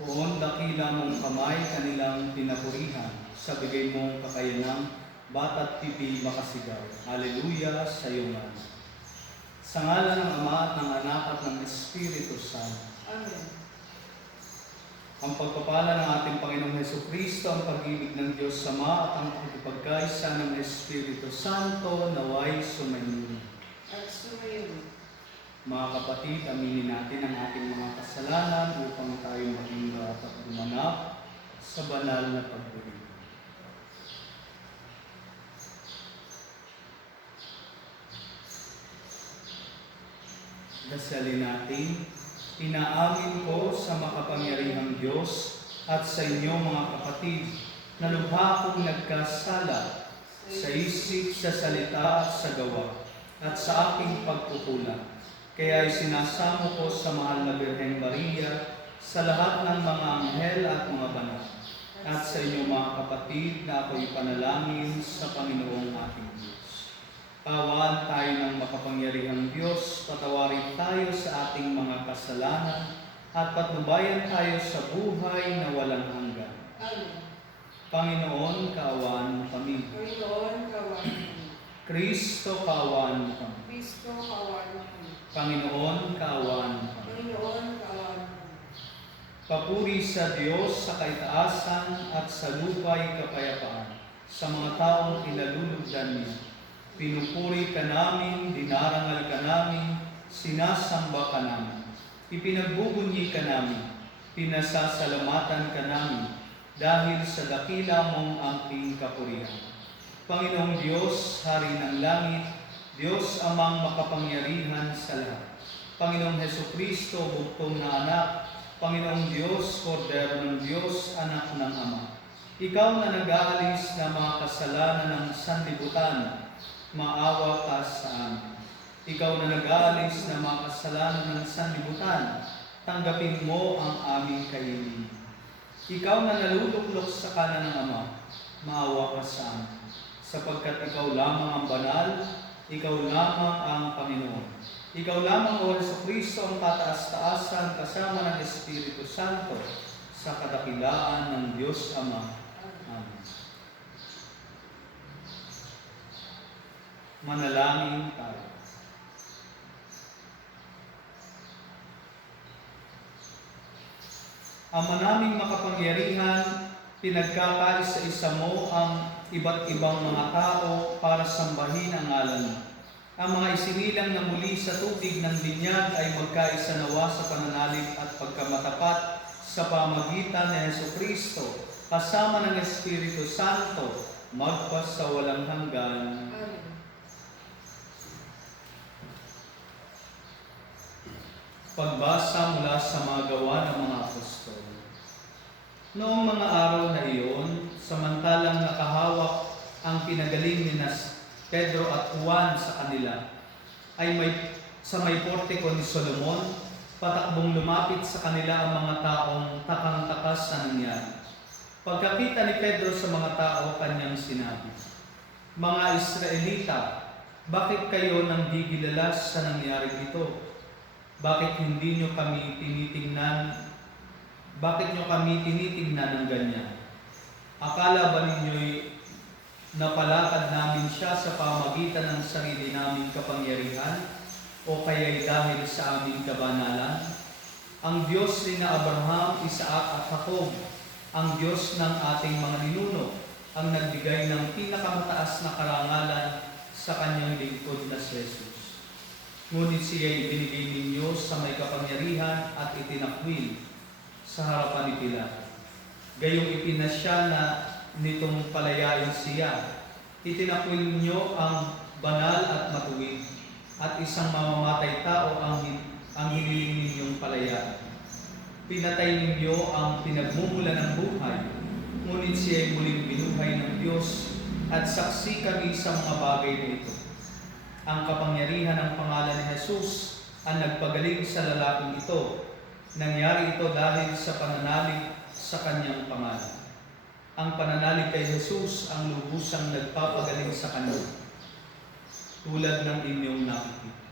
Poon dakila mong kamay kanilang pinapurihan, sa bigay mong kakayanang bata't pipi makasigaw. Haleluya sa iyo man. Sa ngalan ng Ama at ng Anak at ng Espiritu Santo. Amen. Ang pagpapala ng ating Panginoong Hesukristo, ang pag-ibig ng Diyos Ama at ang pagkipagkaisa ng Espiritu Santo naway sumainyo. At sumayon. Mga kapatid, aminin natin ang ating mga kasalanan upang tayo maging dapat gumanap sa banal na pagdirig. Dasalin natin, inaamin ko sa makapangyarihang Diyos at sa inyo mga kapatid na lubha kong nagkasala sa isip, sa salita at sa gawa at sa aking pagkukulang. Kaya isinasamo ko sa mahal na Birheng Maria, sa lahat ng mga anghel at mga banal, at sa inyo mga kapatid na ako'y panalangin sa Panginoong ating Diyos. Kaawaan tayo ng makapangyarihang Diyos, patawarin tayo sa ating mga kasalanan, at patnubayan tayo sa buhay na walang hanggan. Amen. Panginoon, kaawaan mo kami. Panginoon, kawan mo. Kristo, kaawaan mo kami. Kristo, kawan mo. Panginoon, kaawaan mo kami. Panginoon, kawan mo. Papuri sa Diyos sa kaitaasan at sa lupa'y kapayapaan, sa mga taong kinalulugdan niya. Pinupuri ka namin, dinarangal ka namin, sinasamba ka namin. Ipinagbubunyi ka namin, pinasasalamatan ka namin, dahil sa dakila mong aking kapurihan. Panginoong Diyos, Hari ng langit, Diyos amang makapangyarihan sa lahat. Panginoong Hesukristo, bugtong na anak, Panginoong Diyos, Kordero ng Diyos, anak ng Ama. Ikaw na nag-aalis ng mga kasalanan ng sanlibutan, maawa ka sa amin. Ikaw na nag-aalis ng mga kasalanan ng sanlibutan, tanggapin mo ang aming kainin. Ikaw na naluluklok sa kanan ng Ama, maawa ka sa amin. Sapagkat ikaw lamang ang banal, ikaw lamang ang Panginoon. Ikaw lamang, O Jesucristo, ang kataas-taasan kasama ng Espiritu Santo sa kadakilaan ng Diyos Ama. Amen. Manalangin tayo. Ama naming makapangyarihan, pinagkakalis sa isa mo ang iba't ibang mga tao para sambahin ang ngalan mo. Ang mga isinilang na muli sa tubig ng binyag ay magkaisa nawa sa pananalig at pagkamatapat sa pamagitan ni Jesucristo, kasama ng Espiritu Santo, magpasawalang hanggan. Amen. Pagbasa mula sa mga gawa ng mga apostol. Noong mga araw na iyon, samantalang nakahawak ang pinagaling ni Pedro at Juan sa kanila, ay sa may portiko ni Solomon, patakbong lumapit sa kanila ang mga taong takang-takas na nangyari. Pagkakita ni Pedro sa mga tao, kanyang sinabi, "Mga Israelita, bakit kayo nang gigilala sa nangyaring ito? Bakit hindi nyo kami tinitingnan? Bakit nyo kami tinitingnan ng ganyan? Akala ba ninyo'y napalakad namin siya sa pamagitan ng sarili naming kapangyarihan o kaya'y dahil sa aming kabanalan? Ang Diyos ni na Abraham, Isaac at Jacob, ang Diyos ng ating mga ninuno, ang nagbigay ng pinakamataas na karangalan sa kanyang lingkod na si Jesus. Ngunit siya'y binigay ninyo sa may kapangyarihan at itinakwil sa harapan ni Pilato. Gayong ipinasya na nitong palayain siya. Itinakwil ninyo ang banal at matuwid, at isang mamamatay tao ang hiniling ninyong palayain. Pinatay ninyo ang pinagmumula ng buhay, ngunit siya'y muling binuhay ng Diyos, at saksi kami sa mga bagay na ito. Ang kapangyarihan ng pangalan ni Jesus ang nagpagaling sa lalaking ito. Nangyari ito dahil sa pananalig sa kanyang pangalan. Ang pananalig kay Jesus ang lubusang nagpapagaling sa kanya, tulad ng inyong nakikita.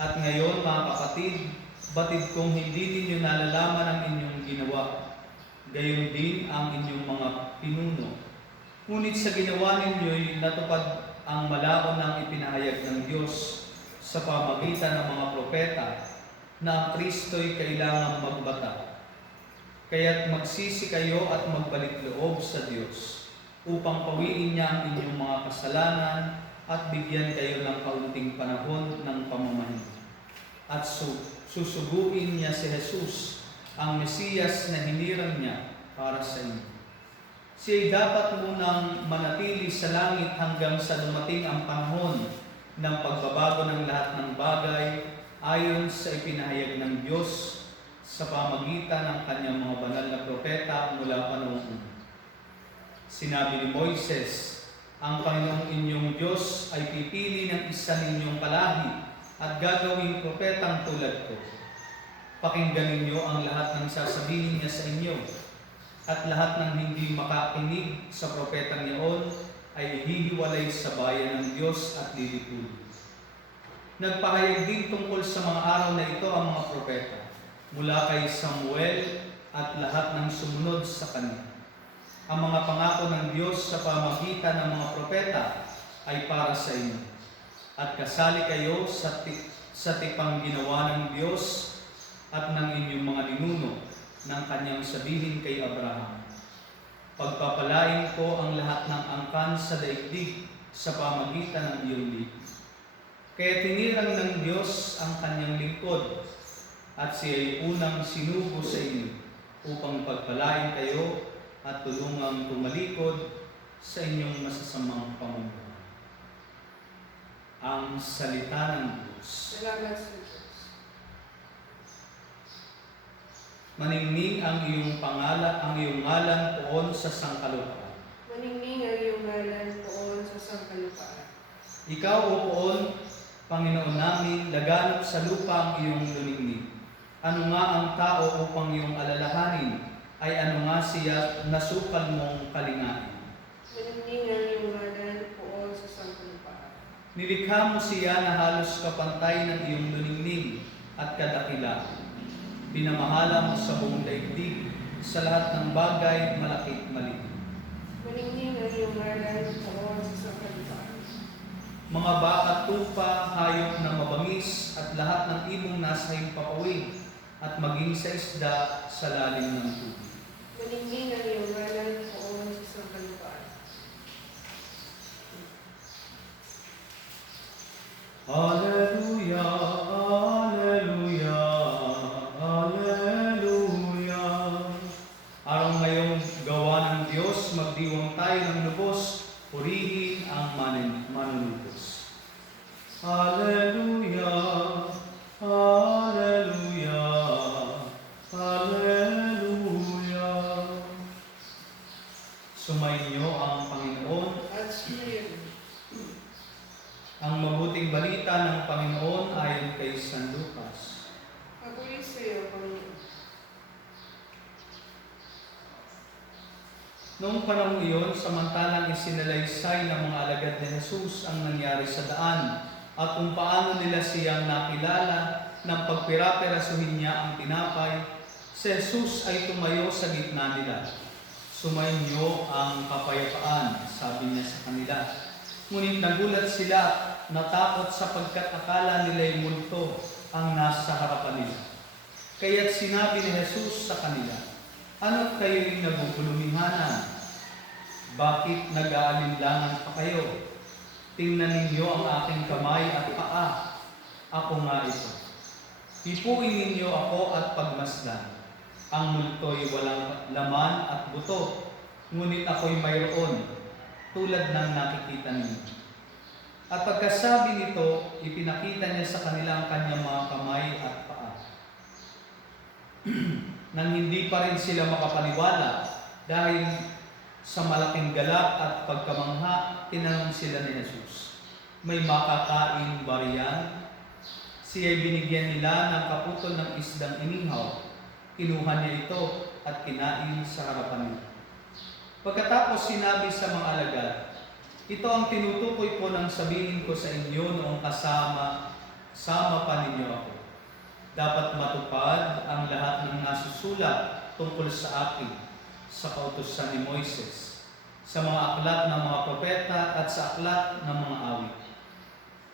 At ngayon, mga kapatid, Batid kung hindi ninyo nalalaman ang inyong ginawa, gayon din ang inyong mga pinuno. Ngunit sa ginawa ninyo'y natupad ang malao ng ipinahayag ng Diyos sa pamagitan ng mga propeta na ang Kristo'y kailangang magbata. Kaya't magsisi kayo at magbalik loob sa Diyos upang pawiin niya ang inyong mga kasalanan at bigyan kayo ng kaunting panahon ng pamamahinga. At susuguin niya si Jesus, ang Mesiyas na hinirang niya para sa inyo. Siya'y dapat munang manatili sa langit hanggang sa dumating ang panahon ng pagbabago ng lahat ng bagay ayon sa ipinahayag ng Diyos sa pamagitan ng kanyang mga banal na propeta mula pa noon. Sinabi ni Moises, ang Panginoong inyong Diyos ay pipili ng isa ninyong kalahi at gagawing propetang tulad ko. Pakinggan ninyo ang lahat ng sasabihin niya sa inyo, at lahat ng hindi makakinig sa propetang iyon ay ihihiwalay sa bayan ng Diyos at lilipulin. Nagpahayag din tungkol sa mga araw na ito ang mga propeta, mula kay Samuel at lahat ng sumunod sa kanya. Ang mga pangako ng Diyos sa pamagitan ng mga propeta ay para sa inyo, at kasali kayo sa tipang ginawa ng Diyos at ng inyong mga ninuno ng kanyang sabihin kay Abraham. Pagpapalain ko ang lahat ng angkan sa daigdig sa pamagitan ng iyong libro. Kaya tinirang ng Diyos ang kanyang lingkod at siya ay unang sinugo sa inyo upang pagpalain kayo at tulungang tumalikod sa inyong masasamang pamumuhay. Ang salita ng Diyos. Salamat sa Diyos. Maningning ang iyong pangalan, ang iyong ngalan poon sa sangkalupaan. Maningning ang iyong ngalan poon sa sangkalupaan. Ikaw, O poon, Panginoon namin, laganap sa lupa ang iyong luningning. Ano nga ang tao upang iyong alalahanin, ay ano nga siya nasukal mong kalingain. Maningning ang iyong ngalan poon sa sangkalupaan. Nilikha mo siya na halos kapantay ng iyong luningning at kadakilaan. Pinamahala mo sa buong daigdig, sa lahat ng bagay, malaki at maliit. Maningning ang iyong ngalan poon sa sangkalupaan. Mga baka, tupa, hayop na mabangis, at lahat ng ibong nasa himpapawid, at maging sa isda sa lalim ng tubig. Maningning ang iyong ngalan poon sa sangkalupaan. Hallelujah, Hallelujah, Hallelujah. Araw ngayong gawa ng Diyos, magdiwang tayo ng lubos, purihin ang manunubos. Hallelujah, Hallelujah, Hallelujah. Sumainyo ang Panginoon. At sumayon. Ang mabuting balita ng Panginoon ayon kay San Lucas. Papuri sa iyo, Panginoon. Noong panahon iyon, samantalang isinalaysay ng mga alagad ni Jesus ang nangyari sa daan at kung paano nila siyang nakilala nang pagpira-pirasuhin niya ang tinapay, si Jesus ay tumayo sa gitna nila. Sumainyo ang kapayapaan, sabi niya sa kanila. Ngunit nagulat sila, natakot sapagkat akala nila'y multo ang nasa harapan nila. Kaya't sinabi ni Jesus sa kanila, ano't kayo'y nagugulumihanan? Bakit nag-aalinlangan pa kayo? Tingnan ninyo ang aking kamay at paa. Ako nga ito. Hipuin ninyo ako at pagmasdan. Ang multo'y walang laman at buto, ngunit ako'y mayroon, tulad ng nakikita ninyo. At pagkasabi nito, ipinakita niya sa kanila ang kanyang mga kamay at paa. Nang hindi pa rin sila makapaniwala, dahil sa malaking galak at pagkamangha, tinanong sila ni Jesus, may makakain ba riyan? Siya'y binigyan nila ng kaputol ng isdang inihaw. Kinuha niya ito at kinain sa harapan nila. Pagkatapos sinabi sa mga alagad, ito ang tinutukoy ko ng sabihin ko sa inyo noong kasama pa ninyo ako. dapat matupad ang lahat ng nasusulat tungkol sa akin sa kautusan ni Moises, sa mga aklat ng mga propeta at sa aklat ng mga awit.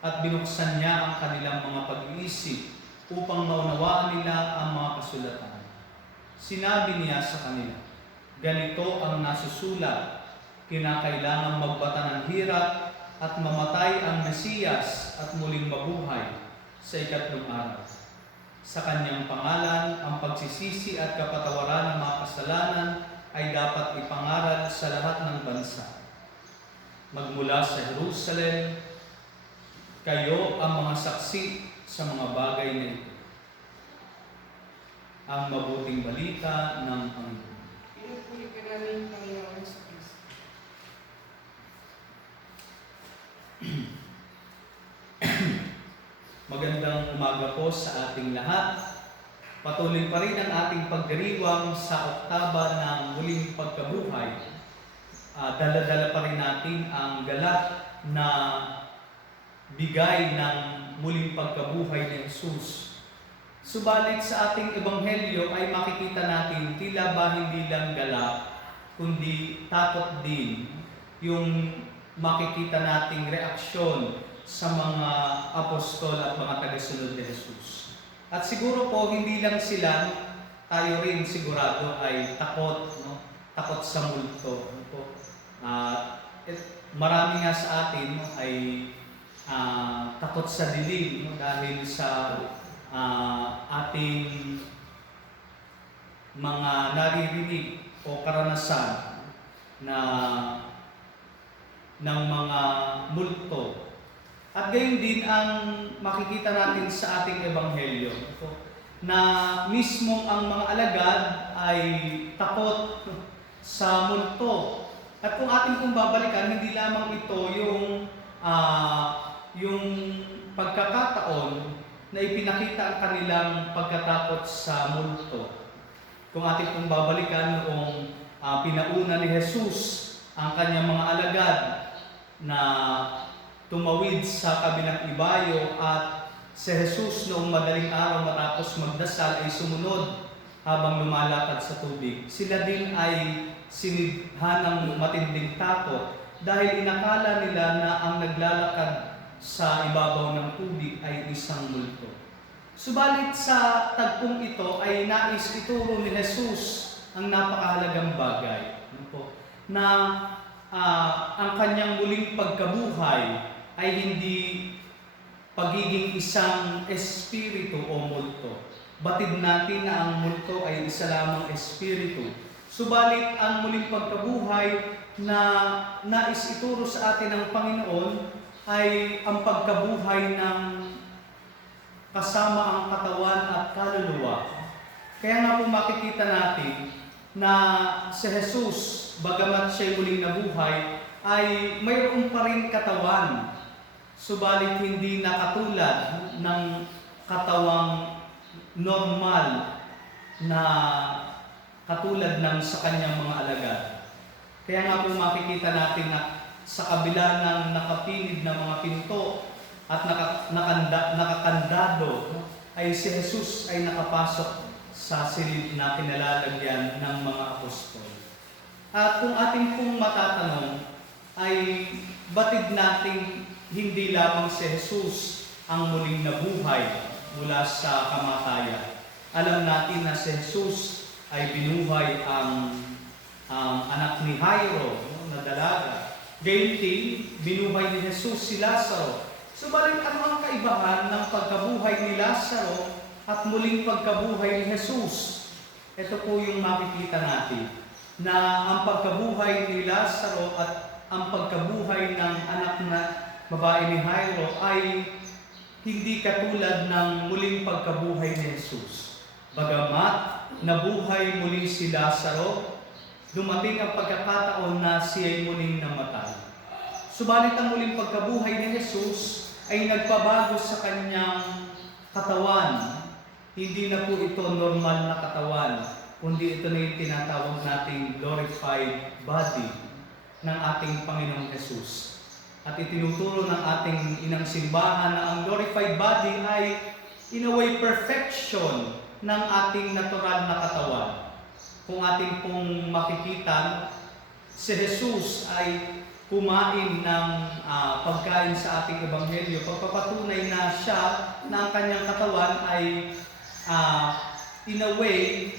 At binuksan niya ang kanilang mga pag-iisip upang maunawaan nila ang mga kasulatan. Sinabi niya sa kanila, ganito ang nasusulat, kinakailangan magbata ng hirap at mamatay ang Mesiyas at muling mabuhay sa ikatlong araw. Sa kanyang pangalan, ang pagsisisi at kapatawaran ng mga kasalanan ay dapat ipangaral sa lahat ng bansa. Magmula sa Jerusalem, kayo ang mga saksi sa mga bagay na ito. Ang mabuting balita ng Panginoon. Pinupuli ka namin, Panginoon sa Kristo. Magandang umaga po sa ating lahat. Patuloy pa rin ang ating pagdiriwang sa oktaba ng muling pagkabuhay. Dala-dala pa rin natin ang galak na bigay ng muling pagkabuhay ni Jesus. Subalit sa ating ebanghelyo ay makikita natin tila ba hindi lang galak, kundi takot din yung makikita nating reaksyon sa mga apostol at mga tagasunod ni Jesus. At siguro po hindi lang sila, tayo rin sigurado ay takot, no? Takot sa multo. Marami nga sa atin ay takot sa dilim, no? Dahil sa ating mga naririnig o karanasan na ng mga multo. At gayon din ang makikita natin sa ating ebanghelyo, na mismong ang mga alagad ay takot sa multo. At kung ating kung babalikan, hindi lamang ito yung pagkakataon na ipinakita ang kanilang pagkatakot sa multo. Kung ating kung babalikan noong pinauna ni Jesus ang kanyang mga alagad na tumawid sa kabilang ibayo at si Jesus noong madaling araw matapos magdasal ay sumunod habang lumalakad sa tubig. Sila din ay sinidhan ng matinding takot dahil inakala nila na ang naglalakad sa ibabaw ng tubig ay isang multo. Subalit sa tagpong ito ay nais ituro ni Jesus ang napakahalagang bagay, na ang kanyang muling pagkabuhay ay hindi pagiging isang espiritu o multo. Batid natin na ang multo ay isa lamang espiritu. Subalit ang muling pagkabuhay na nais ituro sa atin ng Panginoon ay ang pagkabuhay ng kasama ang katawan at kaluluwa. Kaya nga po makikita natin na si Jesus, bagamat siya'y muling nabuhay, ay mayroon pa rin katawan. Subalit hindi nakatulad ng katawang normal na katulad ng sa kanyang mga alagad. Kaya nga po makikita natin na sa kabila ng nakapilid na mga pinto at nakakandado, ay si Jesus ay nakapasok sa silid na kinalalagyan ng mga apostol. At kung ating pong matatanong, ay batid nating hindi lamang si Jesus ang muling nabuhay mula sa kamatayan. Alam natin na si Jesus ay binuhay ang anak ni Jairo, na dalaga. Gayon din, binuhay ni Jesus si Lazaro. Subalit ano ang kaibahan ng pagkabuhay ni Lazaro at muling pagkabuhay ni Jesus? Ito po yung makikita natin, na ang pagkabuhay ni Lazaro at ang pagkabuhay ng anak na babae ni Jairo ay hindi katulad ng muling pagkabuhay ni Jesus. Bagamat nabuhay muli si Lazaro, dumating ang pagkakataon na siya'y muling namatay. Subalit ang muling pagkabuhay ni Jesus ay nagpabago sa kanyang katawan. Hindi na po ito normal na katawan, kundi ito na yung tinatawag nating glorified body ng ating Panginoong Jesus. At itinuturo ng ating inang simbahan na ang glorified body ay in a way, perfection ng ating natural na katawan. Kung ating pong makikita, si Jesus ay kumain ng pagkain sa ating ebanghelyo, pagpapatunay na siya, na ang kanyang katawan ay in a way,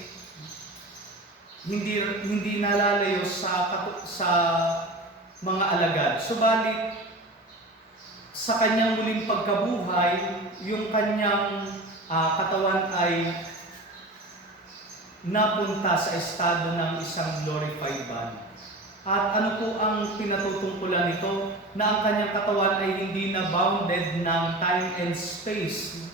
hindi nalalayo sa mga alagad. Subalit, sa kanyang muling pagkabuhay, yung kanyang katawan ay napunta sa estado ng isang glorified body. At ano po ang pinatutungkulan nito? Na ang kanyang katawan ay hindi na bounded ng time and space.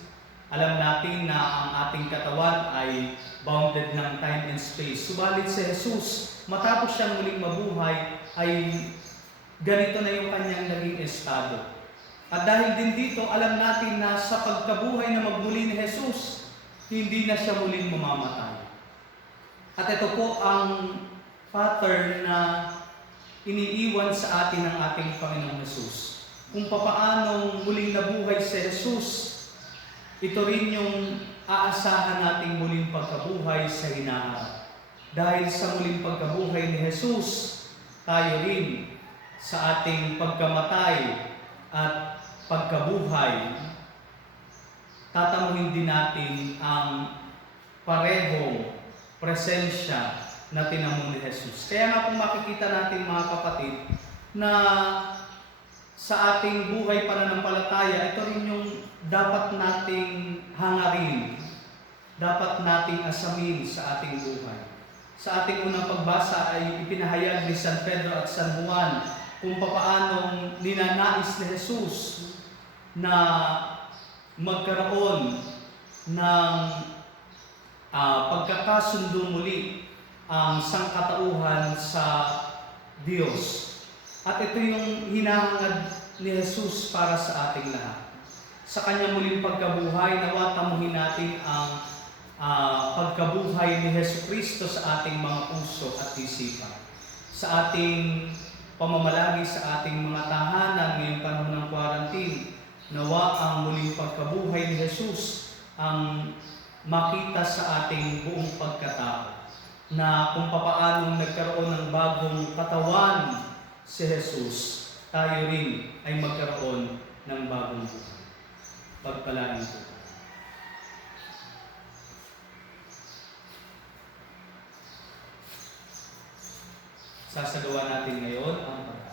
Alam natin na ang ating katawan ay bounded ng time and space. Subalit si Jesus, matapos siyang muling mabuhay, ay ganito na yung kanyang naging estado. At dahil din dito, alam natin na sa pagkabuhay na magmuli ni Jesus, hindi na siya muling mamamatay. At ito po ang pattern na iniiwan sa atin ng ating Panginoong Jesus. Kung papaanong muling nabuhay si Jesus, ito rin yung aasahan nating muling pagkabuhay sa hinaharap. Dahil sa muling pagkabuhay ni Jesus, tayo rin sa ating pagkamatay at pagkabuhay, tatamuhin din natin ang parehong presensya na tinamo ni Jesus. Kaya nga kung makikita natin mga kapatid, na sa ating buhay pananampalataya, ito rin yung dapat nating hangarin, dapat nating asamin sa ating buhay. Sa ating unang pagbasa ay ipinahayag ni San Pedro at San Juan kung papaanong ninanais ni Jesus na magkaroon ng pagkakasundo muli ang sangkatauhan sa Diyos. At ito yung hinahangad ni Jesus para sa ating lahat. Sa kanyang muling pagkabuhay, nawa tamuhin natin ang pagkabuhay ni Jesucristo sa ating mga puso at isipan. Sa ating pamamalagi sa ating mga tahanan ngayong panahon ng quarantine, nawa ang muling pagkabuhay ni Jesus ang makita sa ating buong pagkatao, na kung papaanong nagkaroon ng bagong katawan si Jesus, tayo rin ay magkaroon ng bagong buhay. Pagpalain po. Sasagawa natin ngayon ang pag-aaral.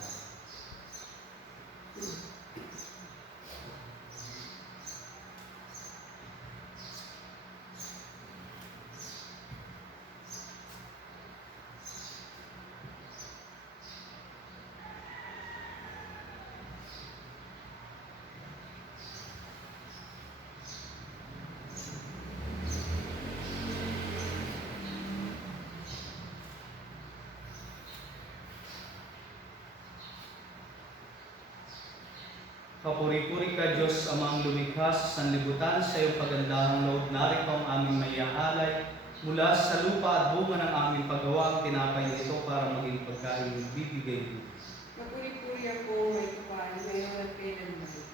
Kapuri-puri ka, Diyos, Amang lumikha sa sanlibutan, sa iyong kagandahang loob, narito ang aming maiaalay. Mula sa lupa at bunga ng aming paggawa, ang tinapay nito para maging pagkain ng bibigay mo. Kapuri-puri ako, may kapal, ngayon at kailanman.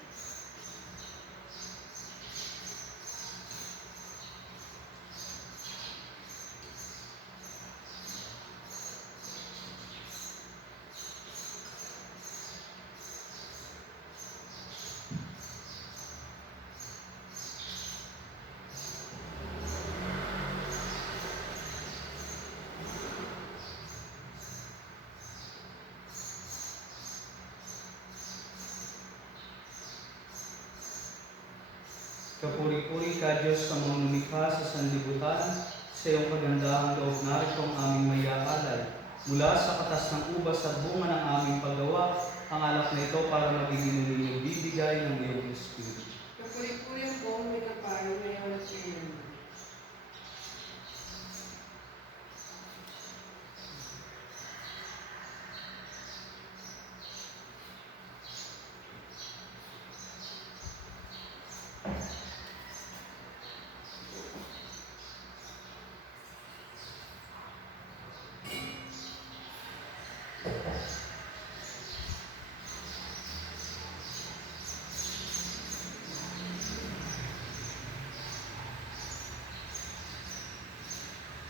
Kapuri-puri ka, Diyos, sa mga lumikha sa sanlibutan, sa iyong kagandahang loob, narito ang aming maiaalay. Mula sa katas ng ubas at bunga ng aming paggawa, ang alak na ito para magiging inyong bibigay ng iyong Espiritu. Kapuri-puri ako, may kapal, ngayon at kailanman.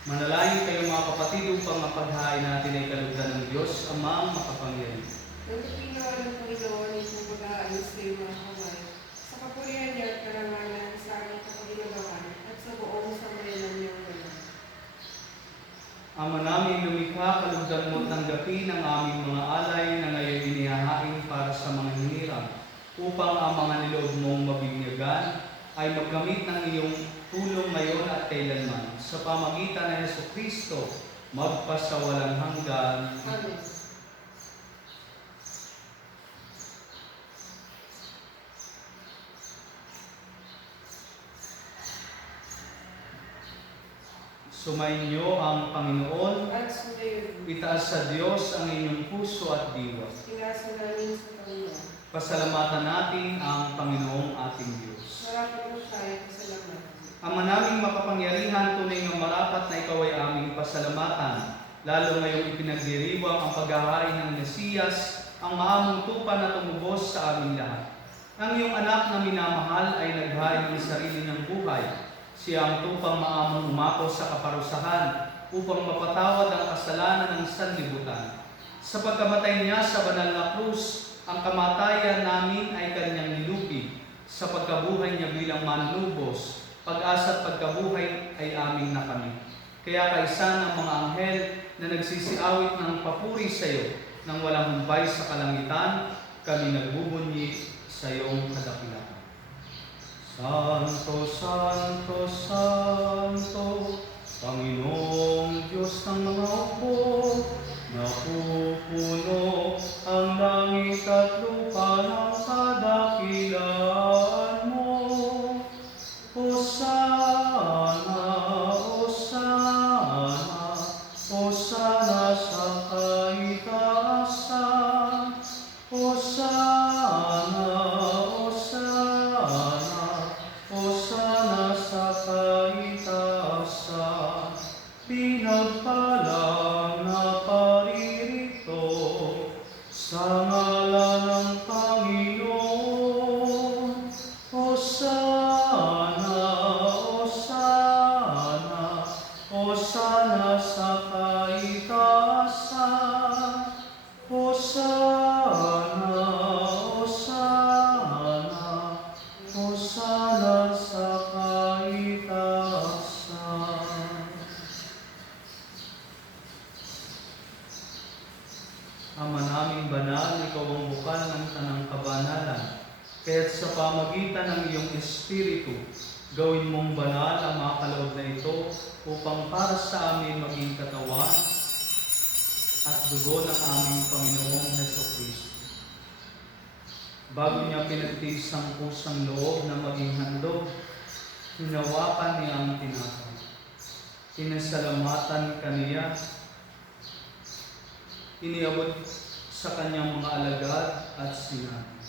Manalangin kayo mga kapatid upang mapaghain natin ay kalugdan ng Diyos, Amang makapangyarihan. Nagpapin nawa ng Panginoon itong pag-aayos kayo mga kamay. Sa kapurihan niya at karangalan sa aming kapaginabangan at sa buong sambayanan niyang ganun. Ama namin lumikha, kalugdan mo tanggapin ang aming mga alay na ngayon inihahain para sa mga hinirang, upang ang mga niloob mong mabinyagan ay magkamit ng iyong tulong ngayon at kailanman. Sa pamagitan ng Jesucristo, magpasawalang hanggan. Amen. Sumainyo ang Panginoon. At sumayon, Itaas sa Diyos ang inyong puso at diwa. pinasa namin sa Panginoon. Pasalamatan natin ang Panginoong ating Diyos. Marapat mo siya ay pasalamat. Ama naming makapangyarihan, tunay ng marapat na ikaw ay aming pasalamatan. Lalo ngayong ipinagdiriwang ang paghahain ng Mesiyas, ang maamong tupa na tumubos sa aming lahat. Ang iyong anak na minamahal ay naghain ng sarili ng buhay. Siya ang tupang maamong umako sa kaparusahan upang mapatawad ang kasalanan ng sanlibutan. Sa pagkamatay niya sa banal na krus, ang kamatayan namin ay kanyang nilupig. Sa pagkabuhay niya bilang manlubos, pag-asa at pagkabuhay ay aming nakamit. Kaya kaisa ng mga anghel na nagsisiawit ng papuri sa iyo, nang walang humpay sa kalangitan, kami nagbubunyi sa iyong kadakilaan. Santo, Santo, Santo, Panginoong Diyos ng mga upo, napupuno ang langit at lupa ng kadakilaan mo. Hosana, Hosana, Hosana sa kaitaasan. Hosana, Hosana, Hosana sa kaitaasan. Pinagpalang na paririto sa ngalan ng Panginoon. Hosana, Hosana, Hosana sa kaitaasan. Hosana, Hosana, Hosana sa kaitaasan. Ama naming banal, ikaw ang bukal ng tanang kabanalan. Kaya't sa pamagitan ng iyong Espiritu, gawin mong banal ang mga kaloob na ito upang para sa amin maging katawan at dugo ng aming Panginoong Hesukristo. Bago niya pinagtiis ang pusang loob na maging handog, hinawakan niya ang tinapay. Pinasalamatan kaniya, iniabot sa kanyang mga alagad at sinabi,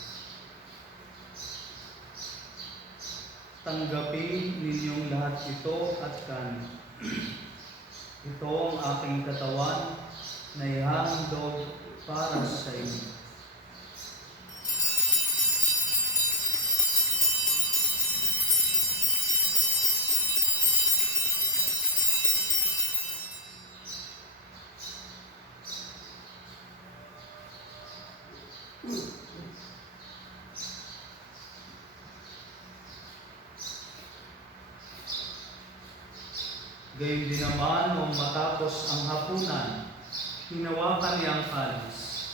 tanggapin ninyong lahat ito at kanin. Ito ang aking katawan na ihandog para sa inyo. Gayun din naman nung matapos ang hapunan, hinawakan niya ang kalis.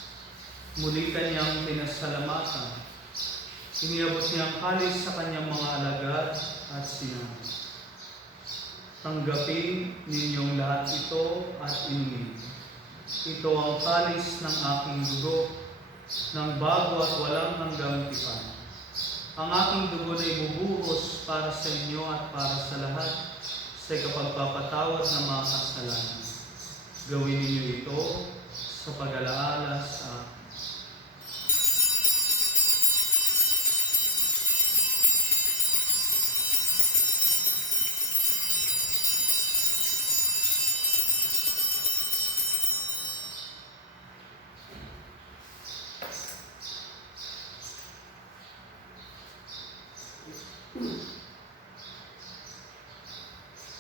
Muli kanyang pinasalamatan. Iniabot niya ang kalis sa kanyang mga alagad at sinabi, tanggapin ninyong lahat ito at inumin. Ito ang kalis ng aking dugo, ng bago at walang hanggang tipan. Ang aking dugo na ibubuhos para sa inyo at para sa lahat sa kapagpapatawad ng mga kasalanan. Gawin ninyo ito sa pag-alaala sa akin.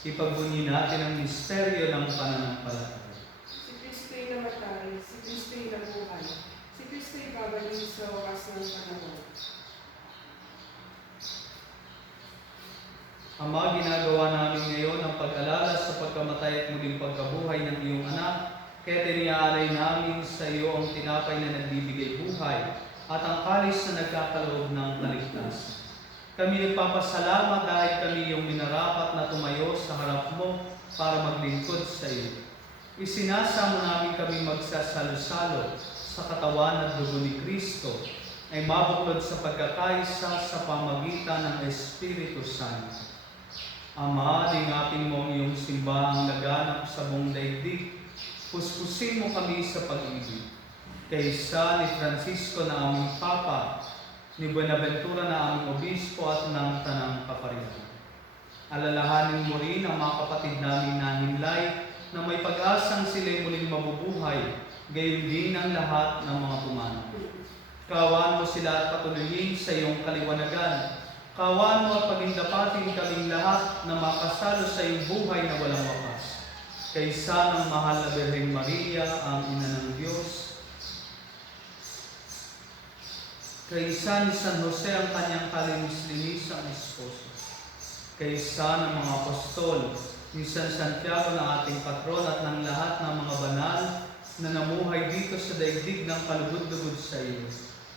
Ipagbunyi natin ang misteryo ng pananampalataya. Si Kristo'y namatay, si Kristo'y nabuhay, si Kristo'y babalik sa wakas ng panahon. Ama, ginagawa namin ngayon ang pag-alala sa pagkamatay at muling pagkabuhay ng iyong anak, kaya tiniaalay namin sa iyo ang tinapay na nagbibigay buhay at ang kalis na nagkakaloob ng kaligtasan. Kami nagpapasalamat dahil kami yung minarapat na tumayo sa harap mo para maglingkod sa iyo. Isinasamo namin kami magsasalo-salo sa katawan at dugo ni Kristo ay mabuklod sa pagkakaisa sa pamagitan ng Espiritu Santo. Ama, lingapin mo ang iyong simbahang laganap sa buong daigdig. Puspusin mo kami sa pag-ibig. Kaysa ni Francisco na aming Papa, ni Buenaventura na aming Obispo at ng Tanang Kaparihan. Alalahanin mo rin ang mga kapatid naming nahimlay na may pag-asang sila'y muling mabubuhay, gayon din ang lahat ng mga pumanaw. Kaawaan mo sila at patuloyin sa iyong kaliwanagan. Kaawaan mo at pagindapatin kaming lahat na makasalo sa iyong buhay na walang wakas. Kaysa ng mahal na Birheng Maria, ang Ina ng Diyos, kaysa ni San Jose ang kanyang kalinis-linis ang esposo, kaysa ng mga apostol, ni San Santiago na ating patron at ng lahat ng mga banal na namuhay dito sa daigdig ng kalugod-lugod sa iyo,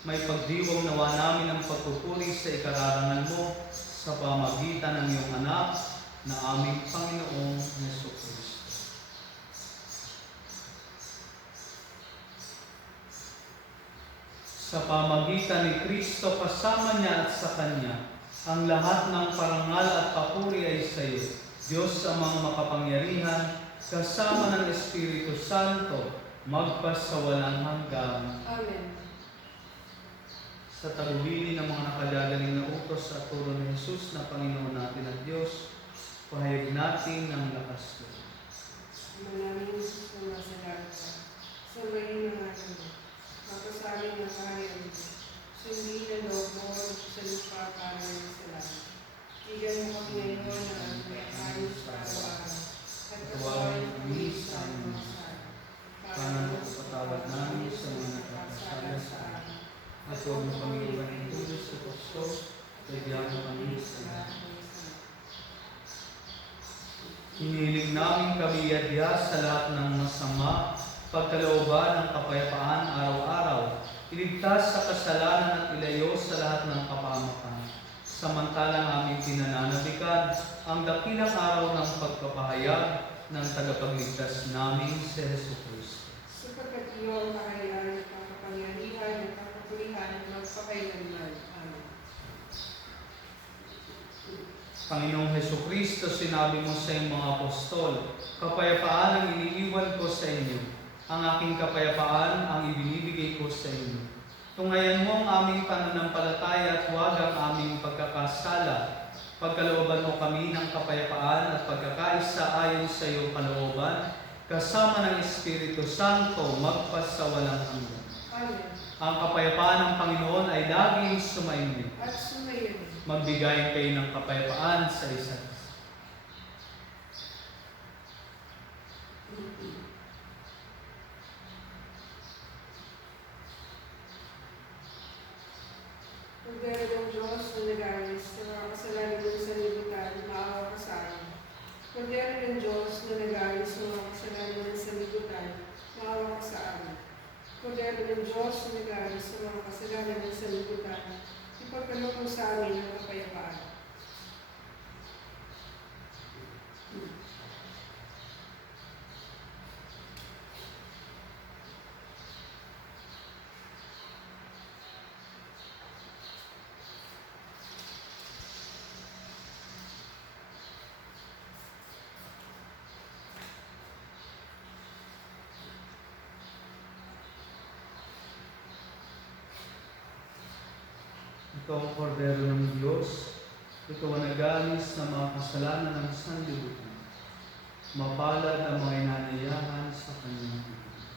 may pagdiwang nawa namin ang pagpupuri sa ikararangan mo sa pamagitan ng iyong anak na aming Panginoong Jesucristo. Sa pamagitan ni Kristo, kasama niya at sa Kanya, ang lahat ng parangal at papuri ay sa iyo, Diyos amang makapangyarihan, kasama ng Espiritu Santo, magpasawalang hanggan. Amen. Sa tagubilin ng mga nakagagaling na utos sa turo ni Jesus na Panginoon natin at Diyos, pahayag natin ng lakas ko. Manaming Jesus na nasa langit ka, sambahin ang ating mo. Magpasaling ng kahayag mo. Sundin ang loob mo sa lupa para sa langit. Bigyan mo kami ngayon ng aming kakain sa araw-araw. At kasawain kami sa aming mga sala. Para patawad namin sa mga nagkakasala sa amin. At huwag mo kami ibanin tulos sa tukso, kaya mo kami sa lahat. Hiniling namin kabiyadya sa lahat ng masama, pagkalooban ng kapayapaan araw-araw, iligtas sa kasalanan at ilayo sa lahat ng kapahamakan. Samantalang aming pinananabikan ang dakilang araw ng pagpapahayag ng tagapagligtas namin si Jesucristo. Sapagkat iyo ang kahayaan at kakapangyarihan at kakapulihan magpakailanman. Amen. Panginoong Jesucristo, sinabi mo sa iyong mga apostol, kapayapaan ang iniiwan ko sa inyo. Ang aking kapayapaan ang ibinibigay ko sa inyo. Tungayan mo ang aming pananampalataya at huwag ang aming pagkakasala. Pagkalooban mo kami ng kapayapaan at pagkakaisa ayon sa iyong kalooban, kasama ng Espiritu Santo, magpasawalang hanggan. Amen. Ang kapayapaan ng Panginoon ay laging sumainyo. At sumayon. Magbigay kayo ng kapayapaan sa isa't isa. Pagdara ng Diyos na nag-alis sa mga kasalanan ng sanlibutan, maawa ka sa amin. Pagdara ng Diyos na nag-alis sa mga kasalanan ng sanlibutan, maawa ka sa amin. Pagdara ng Diyos na nag-alis sa mga kasalanan ng sanlibutan, ipagkaloob mo sa amin ang kapayapaan. Ito ang kordero ng Diyos. Ito ang nag-alis ng mga kasalanan ng sanlibutan. Mapalad ang mga inanayahan sa kanyang bibig.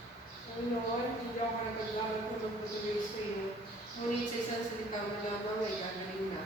Panginoon, hindi ako nagagawa kung magpatuloy sa iyo. Ngunit sa isang salita mo lamang ay gagaling na.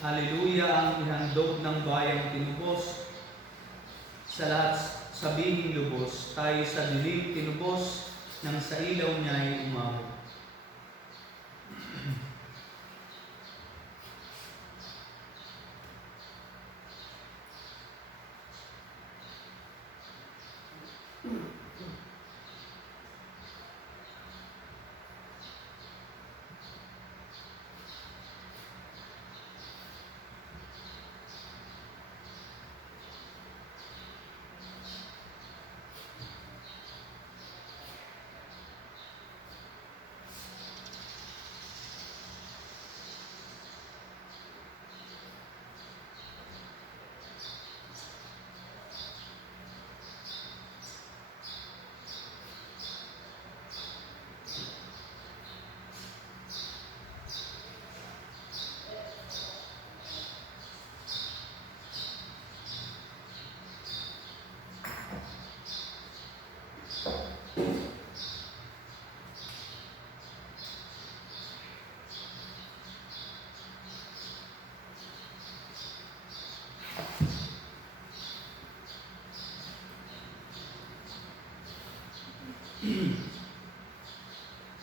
Haleluya ang ihandog ng bayang tinubos. Sa lahat sabihing lubos, tayo sa dilim tinubos, nang sa ilaw niya'y umabot.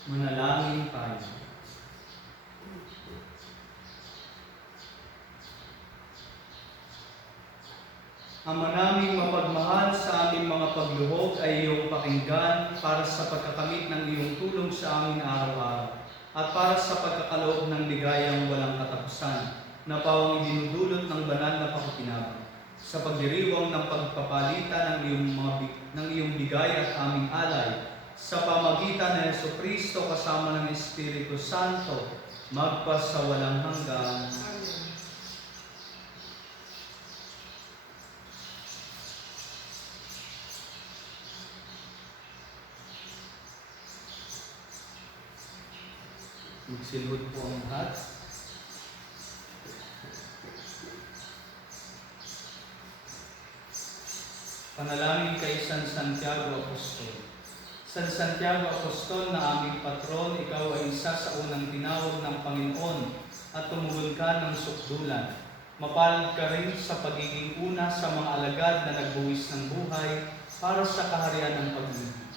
Manalangin tayo. Ama naming mapagmahal, sa aming mga pagluhod ay iyong pakinggan para sa pagkakamit ng iyong tulong sa amin araw-araw at para sa pagkakaloob ng ligayang walang katapusan na pawang idinudulot ng banal na pakutinabang sa pagdiriwang ng pagpapalitan ng iyong bigay at aming alay sa pamagitan ng Jesucristo kasama ng Espiritu Santo magpasawalang hanggan. Amen. Magsilhod po ang lahat. Panalangin kay San Santiago Apostol. San Santiago Apostol na aming patron, ikaw ay isa sa unang tinawag ng Panginoon at tumugon ka ng sukdulan. Mapalad ka rin sa pagiging una sa mga alagad na nagbuwis ng buhay para sa kaharian ng pag-ibig.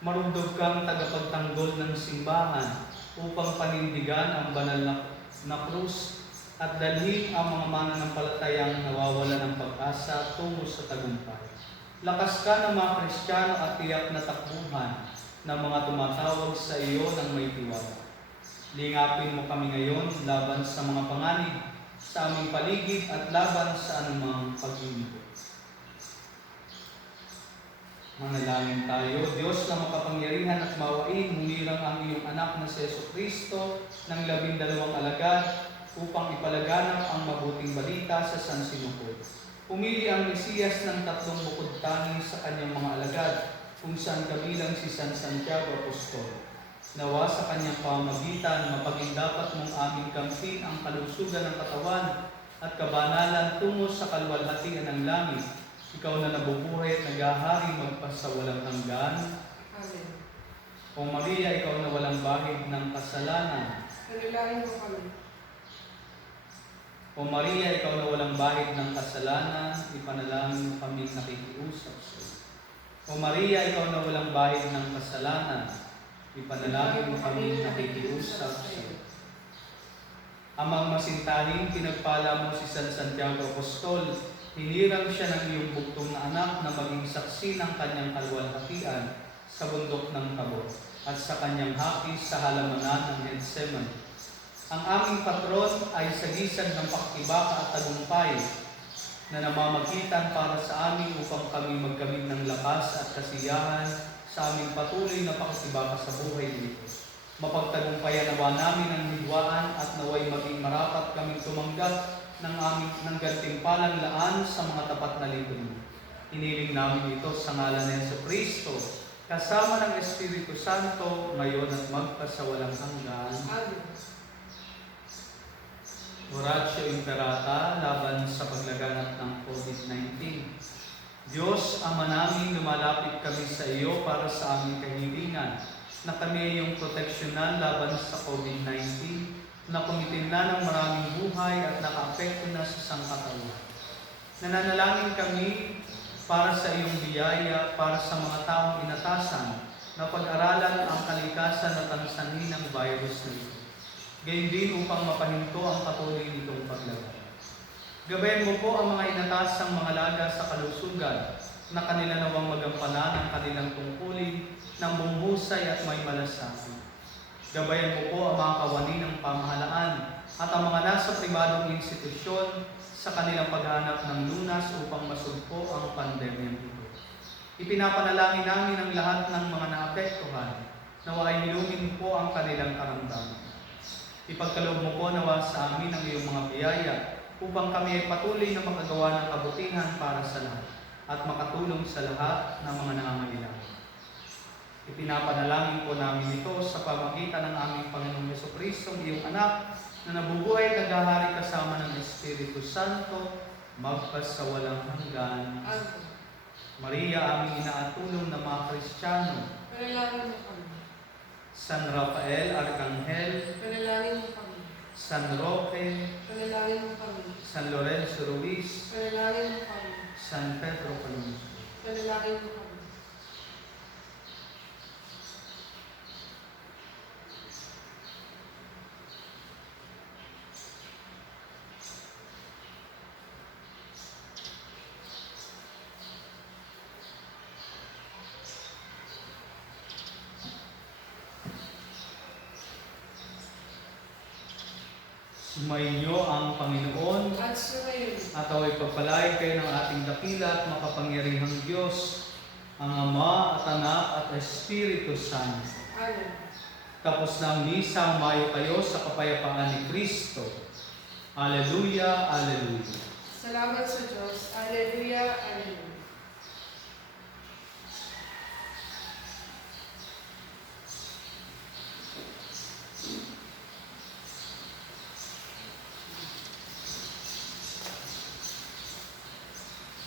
Marundog kang tagapagtanggol ng simbahan upang panindigan ang banal na krus at dalhin ang mga mananampalatayang nawawala ng pag-asa tungo sa tagumpay. Lakas ka ng mga Kristiyano at tiyak na takbuhan ng mga tumatawag sa iyo ng may tiwala. Lingapin mo kami ngayon laban sa mga panganib sa aming paligid at laban sa anumang pag-ibig. Manalangin tayo. Diyos na makapangyarihan at mawain, humirang ang iyong anak na si Jesucristo ng 12 alagad upang ipalaganap ang mabuting balita sa sansinukoy. Pumili ang Mesiyas ng 3 bukod tangi sa kanyang mga alagad, kung saan kabilang si San Santiago Apostol. Nawa sa kanyang pamamagitan, mapaging-dapat mong aming kampihin ang kalusugan ng katawan at kabanalan tungo sa kalwalhatian ng langit. Ikaw na nabubuhay at naghahari magpasawalang hanggan. Amen. O Maria, ikaw na walang bahid ng kasalanan. Panalangin mo kami. O Maria, ikaw na walang bahid ng kasalanan, ipanalangin mo kami nakikiusap sa iyo. O Maria, ikaw na walang bahid ng kasalanan, ipanalangin mo kami nakikiusap sa iyo. Amang masintahin, pinagpala mo si San Santiago Apostol, hinirang siya ng iyong buktong na anak na maging saksi ng kanyang kalwalhatian sa bundok ng Tabor at sa kanyang hapis sa halamanan ng Gethsemane. Ang aming patron ay sagisag ng pakikibaka at tagumpay na namamagitan para sa amin upang kami magkamit ng lakas at kasiyahan sa aming patuloy na pakikibaka sa buhay dito. Mapagtagumpayan nawa namin ang hidwaan at naway maging marapat kaming tumanggap ng gantimpalang laan sa mga tapat na lingkod. Hiniling namin ito sa ngalan ni Jesucristo, kasama ng Espiritu Santo, ngayon at magpasawalang hanggan. Amen. Oratio Imperata laban sa paglaganap ng COVID-19. Diyos, Ama namin, lumalapit kami sa iyo para sa aming kahilingan na kami ay iyong proteksyonan laban sa COVID-19 na kumitim na ng maraming buhay at nakaapekto na sa sangkatauhan. Nananalangin kami para sa iyong biyaya, para sa mga taong inatasan na pag-aralan ang kalikasan at ang sanhi ng virus na ito. Gayon din upang mapahinto ang patuloy nitong paglaban. Gabayan mo po ang mga inatasang mga laga sa kalusugan na kanila nawang magampanan ang kanilang tungkulin ng bumhusay at may malasakit. Gabayan mo po ang mga kawani ng pamahalaan at ang mga nasa pribadong institusyon sa kanilang paghanap ng lunas upang masugpo ang pandemya ito. Ipinapanalangin namin ang lahat ng mga naapektuhan, nawa ay hilungin po ang kanilang karamdaman. Ipagkaloob mo po nawa sa amin ang iyong mga biyaya upang kami ay patuloy na makagawa ng kabutihan para sa lahat at makatulong sa lahat ng mga nangangailangan. Ipinapanalangin po namin ito sa pamagitan ng aming Panginoong Jesucristo, iyong anak, na nabubuhay at naghahari kasama ng Espiritu Santo, magpasawalang hanggan. Amen. Maria, aming inaatulong na mga Kristiyano, Panalangin mo kami. San Rafael, Arcangel, Panalangin mo kami. San Roque, Panalangin mo kami. San Lorenzo Ruiz, Panalangin mo kami. San Pedro Calungsod. Panalangin mo kami. Sumainyo ang Panginoon At sumayon. at away pagpalain kayo ng ating dakila at makapangyarihang Diyos, ang Ama at Anak at Espiritu Santo. Amen. Tapos na ang misa, humayo kayo sa kapayapaan ni Kristo. Alleluia, Alleluia. Salamat sa Diyos. Alleluia,